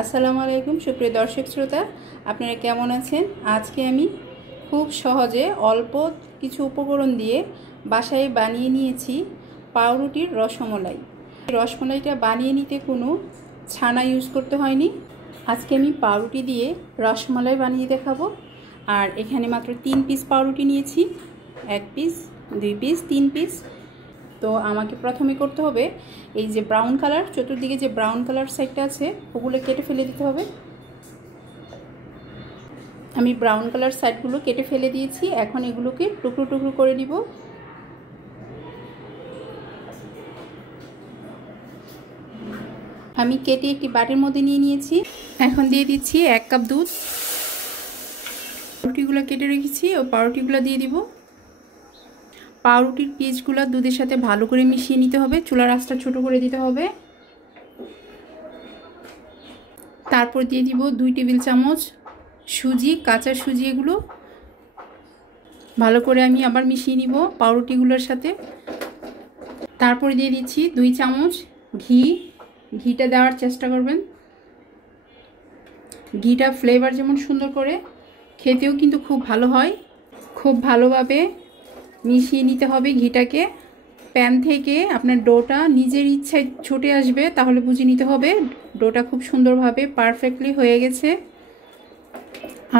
আসসালামু আলাইকুম সুপ্রিয় দর্শক শ্রোতা, আপনারা কেমন আছেন? আজকে আমি খুব সহজে অল্প কিছু উপকরণ দিয়ে বাসায় বানিয়ে নিয়েছি পাউরুটির রসমলাই। রসমলাইটা বানিয়ে নিতে কোনো ছানা ইউজ করতে হয়নি। আজকে আমি পাউরুটি দিয়ে রসমালাই বানিয়ে দেখাবো। আর এখানে মাত্র 3 পিস পাউরুটি নিয়েছি, 1 পিস, 2 পিস, 3 পিস। তো আমাকে প্রথমে করতে হবে এই যে ব্রাউন কালার, চতুর্দিকে যে ব্রাউন কালার সাইডটা আছে ওগুলো কেটে ফেলে দিতে হবে। আমি ব্রাউন কালার সাইডগুলো কেটে ফেলে দিয়েছি। এখন এগুলোকে টুকরো টুকরো করে নিব। আমি কেটে একটি বাটির মধ্যে নিয়ে নিয়েছি। এখন দিয়ে দিচ্ছি 1 কাপ দুধ। পাউরুটিগুলো কেটে রেখেছি ও পাউরুটিগুলো দিয়ে দিব। পাউরুটির পিসগুলো দুধের সাথে ভালো করে মিশিয়ে নিতে হবে। চুলার আঁচটা ছোট করে দিতে হবে। তারপর দিয়ে দিব 2 টেবিল চামচ সুজি, কাঁচা সুজি। এগুলো ভালো করে আমি আবার মিশিয়ে নিব পাউরুটিগুলোর সাথে। তারপর দিয়ে দিচ্ছি 2 চামচ ঘি। ঘিটা দেওয়ার চেষ্টা করবেন। ঘিটা ফ্লেভার যেমন সুন্দর করে, খেতেও কিন্তু খুব ভালো হয়। খুব ভালোভাবে মিশিয়ে নিতে হবে ঘিটাকে। প্যান থেকে আপনার ডোটা নিজের ইচ্ছায় ছুটে আসবে, তাহলে বুঝে নিতে হবে ডোটা খুব সুন্দরভাবে পারফেক্টলি হয়ে গেছে।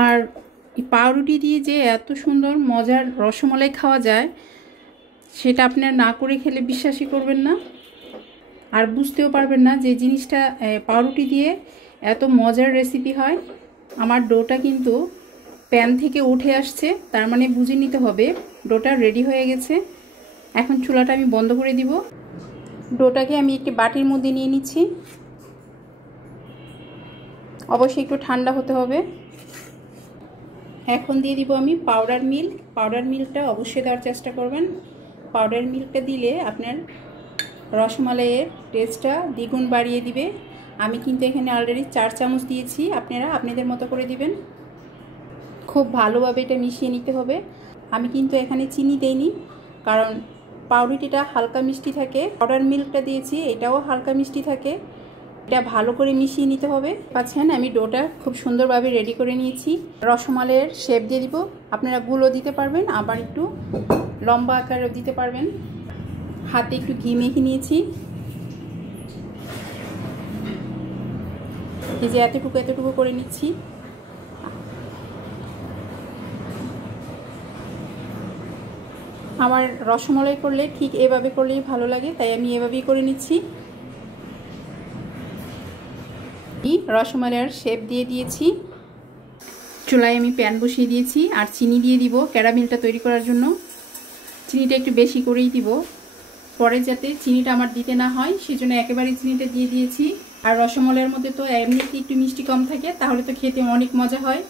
আর পাউরুটি দিয়ে যে এত সুন্দর মজার রসমালাই খাওয়া যায়, সেটা আপনার না করে খেলে বিশ্বাসই করবেন না, আর বুঝতেও পারবেন না যে জিনিসটা পাউরুটি দিয়ে এত মজার রেসিপি হয়। আমার ডোটা কিন্তু প্যান থেকে উঠে আসছে, তার মানে বুঝে নিতে হবে ডোটা রেডি হয়ে গেছে। এখন চুলাটা আমি বন্ধ করে দিব। ডোটাকে আমি একটি বাটির মধ্যে নিয়ে নিচ্ছি। অবশ্যই একটু ঠান্ডা হতে হবে। এখন দিয়ে দিব আমি পাউডার মিল্ক। পাউডার মিল্কটা অবশ্যই দেওয়ার চেষ্টা করবেন। পাউডার মিল্কটা দিলে আপনার রসমালাইয়ের টেস্টটা দ্বিগুণ বাড়িয়ে দিবে। আমি কিন্তু এখানে অলরেডি 4 চামচ দিয়েছি, আপনারা আপনাদের মতো করে দিবেন। খুব ভালোভাবে এটা মিশিয়ে নিতে হবে। আমি কিন্তু এখানে চিনি দেইনি, কারণ পাউরুটিটা হালকা মিষ্টি থাকে। পাউডার মিল্কটা দিয়েছি, এটাও হালকা মিষ্টি থাকে। এটা ভালো করে মিশিয়ে নিতে হবে। পাচ্ছেন আমি ডোটা খুব সুন্দরভাবে রেডি করে নিয়েছি। রসমালাইয়ের শেপ দিয়ে দিব। আপনারা গুলো দিতে পারবেন, আবার একটু লম্বা আকারেও দিতে পারবেন। হাতে একটু ঘি মেখে নিয়েছি। এই যে এতটুকু করে নিচ্ছি। আমার রসমালাই করলে ঠিক এভাবে করলেই ভালো লাগে, তাই আমি এভাবেই করে নিচ্ছি। রসমালাইয়ের শেপ দিয়ে দিয়েছি। চুলায় আমি প্যান বসিয়ে দিয়েছি আর চিনি দিয়ে দিব ক্যারামেলটা তৈরি করার জন্য। চিনিটা একটু বেশি করেই দিব, পরে যাতে চিনিটা আমার দিতে না হয় সেজন্য একেবারে চিনিটা দিয়ে দিয়েছি। আর রসমালাইয়ের মধ্যে তো এমনিতে একটু মিষ্টি কম থাকে, তাহলে তো খেতে অনেক মজা হয়।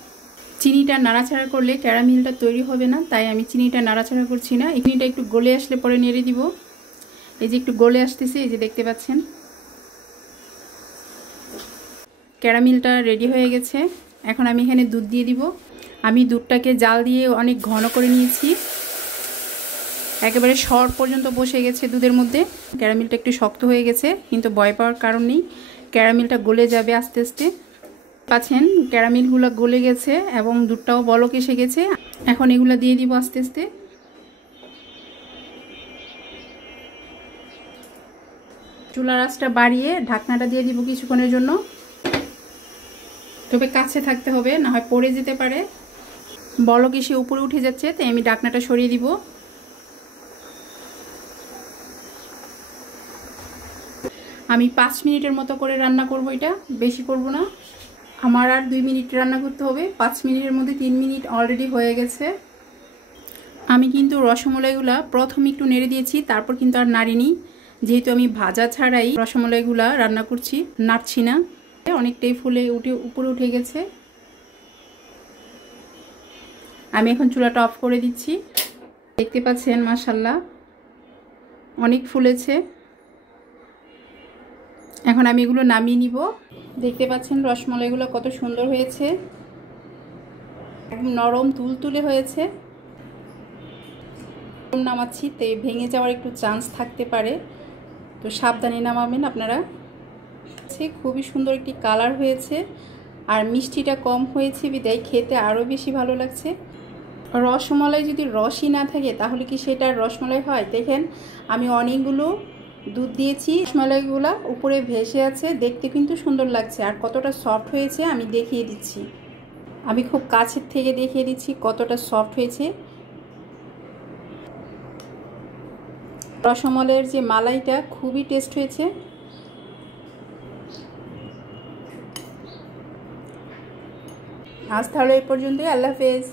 চিনিটা নাড়াচাড়া করলে ক্যারামেলটা তৈরি হবে না, তাই আমি চিনিটা নাড়াচাড়া করছি না। এই চিনিটা একটু গলে আসলে পরে নেড়ে দিব। এই যে একটু গলে আসতেছে, এই যে দেখতে পাচ্ছেন ক্যারামেলটা রেডি হয়ে গেছে। এখন আমি এখানে দুধ দিয়ে দিব। আমি দুধটাকে জাল দিয়ে অনেক ঘন করে নিয়েছি, একেবারে সর পর্যন্ত বসে গেছে দুধের মধ্যে। ক্যারামেলটা একটু শক্ত হয়ে গেছে, কিন্তু ভয় পাওয়ার কারণ নেই, ক্যারামেলটা গলে যাবে আস্তে আস্তে। পাচ্ছেন ক্যারামেলগুলো গলে গেছে এবং দুধটাও বলক এসে গেছে। এখন এগুলো দিয়ে দিব আস্তে আস্তে। চুলার আঁচটা বাড়িয়ে ঢাকনাটা দিয়ে দিব কিছুক্ষণের জন্য। তবে কাছে থাকতে হবে, না হয় পড়ে যেতে পারে। বলক এসে উপরে উঠে যাচ্ছে, তাই আমি ঢাকনাটা সরিয়ে দিব। আমি 5 মিনিটের মতো করে রান্না করব, এটা বেশি করব না। আমার আর 2 মিনিট রান্না করতে হবে। 5 মিনিটের মধ্যে 3 মিনিট অলরেডি হয়ে গেছে। আমি কিন্তু রসমালাইগুলা প্রথমে একটু নেড়ে দিয়েছি, তারপর কিন্তু আর নাড়িনি, যেহেতু আমি ভাজা ছাড়াই রসমালাইগুলা রান্না করছি, নাড়ছি না। অনেকটাই ফুলে উপরে উঠে গেছে। আমি এখন চুলাটা অফ করে দিচ্ছি। দেখতে পাচ্ছেন মাশাআল্লাহ অনেক ফুলেছে। এখন আমি এগুলো নামিয়ে নিব। দেখতে পাচ্ছেন রসমালাইগুলো কত সুন্দর হয়েছে, একদম নরম তুলতুলে হয়েছে। নামাচ্ছি, তাই ভেঙে যাওয়ার একটু চান্স থাকতে পারে, তো সাবধানে নামাবেন আপনারা। গেছে, খুবই সুন্দর একটি কালার হয়েছে, আর মিষ্টিটা কম হয়েছে বিদায় খেতে আরও বেশি ভালো লাগছে। রসমালাই যদি রসই না থাকে তাহলে কি সেটা রসমালাই হয়? দেখেন আমি অনেকগুলো দুধ দিয়েছি, রসমালাইগুলো উপরে ভেসে আছে, দেখতে কিন্তু সুন্দর লাগছে। আর কতটা সফট হয়েছে আমি দেখিয়ে দিচ্ছি, আমি খুব কাছের থেকে দেখিয়ে দিচ্ছি কতটা সফট হয়েছে। রসমালাইয়ের যে মালাইটা খুবই টেস্ট হয়েছে। আজ তাহলে এই পর্যন্তই, আল্লাহ হাফেজ।